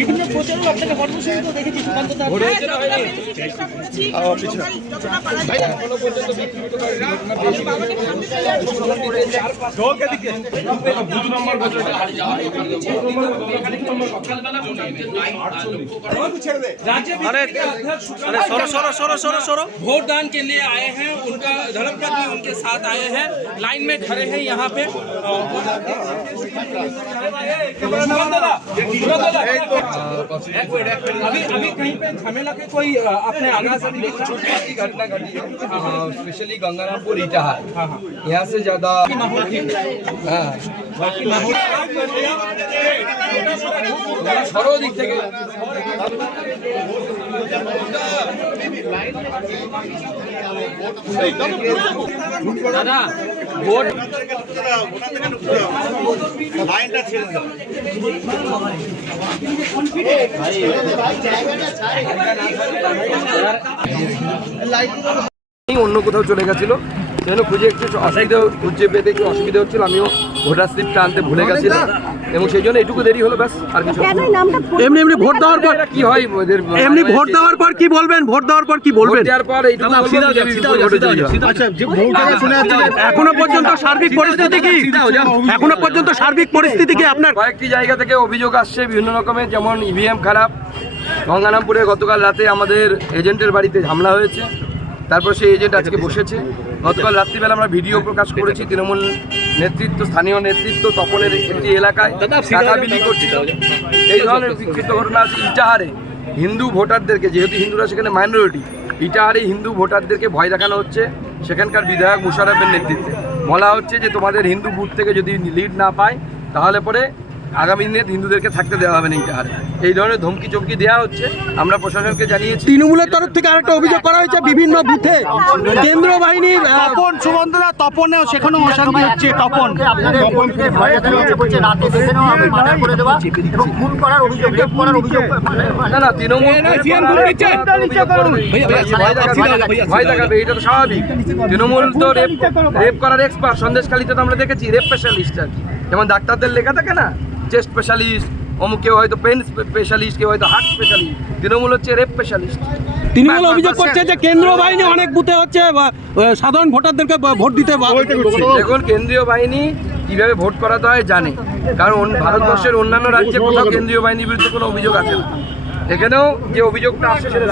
বিভিন্ন প্রচারক আপনাকে কর্মসূচি তো দেখেছি সুকান্ত দাস वोटदान के लिए आए हैं, उनका धर्मपत्नी उनके साथ आए हैं, लाइन में खड़े हैं यहाँ पे। अभी कहीं पे झमेला के कोई अपने आगाज अभी देखा छोटी सी घटना घटी है, स्पेशली गंगारामपुर इटाहार, यहाँ से ज्यादा সরো দিক থেকে दादा वोट লাইনটা ছেড়ে দাও অন্য কোথাও চলে গেছিল, সেজন্য খুঁজে একটু অসুবিধা খুঁজে পেতে একটু অসুবিধা হচ্ছিল। আমিও ভোটার স্লিপটা আনতে ভুলে গেছিলাম এবং সেই জন্য এটুকু দেরি হলো, ব্যাস আর কিছু। এমনি ভোট দেওয়ার পর কি হয় ওদের, এমনি ভোট দেওয়ার পর কি বলবেন? ভোট দেওয়ার পর কি বলবেন? দেওয়ার পর এইটুকু এখনো পর্যন্ত সার্বিক পরিস্থিতি কি? এখনো পর্যন্ত সার্বিক পরিস্থিতি কি আপনার? কয়েকটি জায়গা থেকে অভিযোগ আসছে বিভিন্ন রকমের, যেমন ইভিএম খারাপ। গঙ্গারামপুরে গতকাল রাতে আমাদের এজেন্টের বাড়িতে হামলা হয়েছে, তারপর সেই এজেন্ট আজকে বসেছে। গতকাল রাত্রিবেলা আমরা ভিডিও প্রকাশ করেছি, তৃণমূল নেতৃত্ব, স্থানীয় নেতৃত্ব তপনের একটি এলাকায় টাকা বিলি করছিল। এই ধরনের বিক্ষিপ্ত ঘটনা আছে। ইটাহারে হিন্দু ভোটারদেরকে, যেহেতু হিন্দুরা সেখানে মাইনরিটি, ইটাহারে হিন্দু ভোটারদেরকে ভয় দেখানো হচ্ছে। সেখানকার বিধায়ক মুশারফের নেতৃত্বে বলা হচ্ছে যে তোমাদের হিন্দু বুথ থেকে যদি লিড না পায় তাহলে পরে আগামী দিনে হিন্দুদেরকে থাকতে দেওয়া হবে না ইটাহারে। এই ধরনের ধমকি চমকি দেওয়া হচ্ছে, আমরা প্রশাসনকে জানিয়েছি। তৃণমূলের তরফ থেকে আরেকটা অভিযোগ করা হয়েছে, বিভিন্ন বুথে কেন্দ্রীয় বাহিনী তপন সুমন্তরা তপনেও সেখানেও অশান্তি হচ্ছে। তপন না না, তৃণমূল ভয় দেখাবে, এটা তো স্বাভাবিক। তৃণমূল তো রেপ করার এক্সপার্ট। সন্দেশখালীতে তো আমরা দেখেছি রেপ স্পেশালিস্ট আর কি, যেমন ডাক্তারদের লেখা থাকে না, চেস্ট স্পেশালিস্ট, অমুক কেউ হয়তো পেন স্পেশালিস্ট, কেউ হয়তো হার্ট স্পেশালিস্ট। তৃণমূল হচ্ছে রেপ স্পেশালিস্ট। তৃণমূল অভিযোগ করছে যে কেন্দ্রীয় বাহিনী অনেক বুথে হচ্ছে সাধারণ ভোটারদেরকে ভোট দিতে। দেখুন, কেন্দ্রীয় বাহিনী কিভাবে ভোট করাতে হয় জানে, কারণ ভারতবর্ষের অন্যান্য রাজ্যে কোথাও কেন্দ্রীয় বাহিনীর বিরুদ্ধে কোনো অভিযোগ আছে না। এখানেও যে অভিযোগটা আসছে সেটা